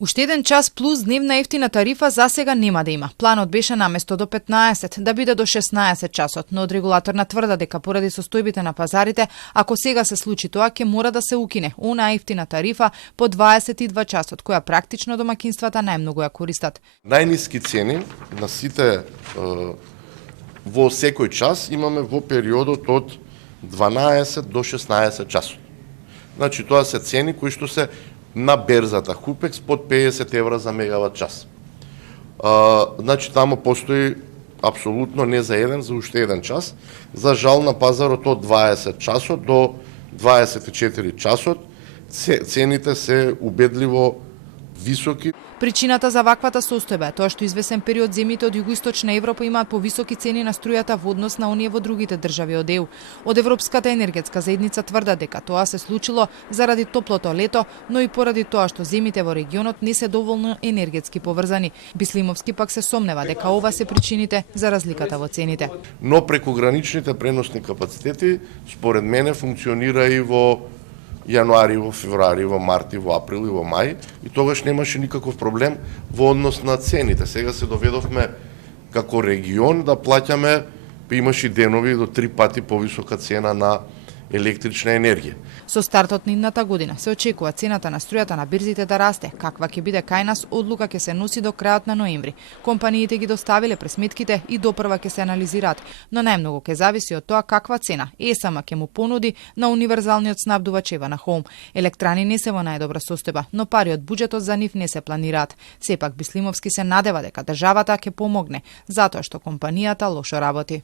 Уште еден час плюс дневна ефтина тарифа за сега нема да има. Планот беше наместо до 15 да биде до 16 часот, но од регулаторна тврда дека поради состојбите на пазарите, ако сега се случи тоа, ќе мора да се укине она ефтина тарифа по 22 часот, која практично домакинствата најмногу ја користат. Најниски цени на сите во секој час имаме во периодот од 12 до 16 часот. Значи тоа се цени кои што се на берзата Хупекс под 50 евра за мегават час. Значи тамо постои апсолутно не за еден, за уште еден час. За жал на пазарот од 20 часот до 24 часот цените се убедливо високи. Причината за ваквата состојба е тоа што извесен период земјите од југоисточна Европа имаат повисоки цени на струјата во однос на оние во другите држави од ЕУ. Од Европската енергетска заедница тврда дека тоа се случило заради топлото лето, но и поради тоа што земјите во регионот не се доволно енергетски поврзани. Бислимовски пак се сомнева дека ова се причините за разликата во цените. Но прекограничните преносни капацитети според мене функционира и во јануари, во февруари, во март, во април и во мај, и тогаш немаше никаков проблем во однос на цените. Сега се доведовме како регион да плаќаме, имаше денови до 3 пати повисока цена на електрична енергија. Со стартот на идната година се очекува цената на струјата на бирзите да расте. Каква ќе биде кај нас, одлука ќе се носи до крајот на ноември. Компаниите ги доставиле пресметките и допрва ќе се анализираат, но најмногу ќе зависи од тоа каква цена ЕСМ ќе му понуди на универзалниот снабдувач Евана Хоум. Електрани не се во најдобра состојба, но пари од буџетот за нив не се планираат. Сепак Бислимовски се надева дека државата ќе помогне, затоа што компанијата лошо работи.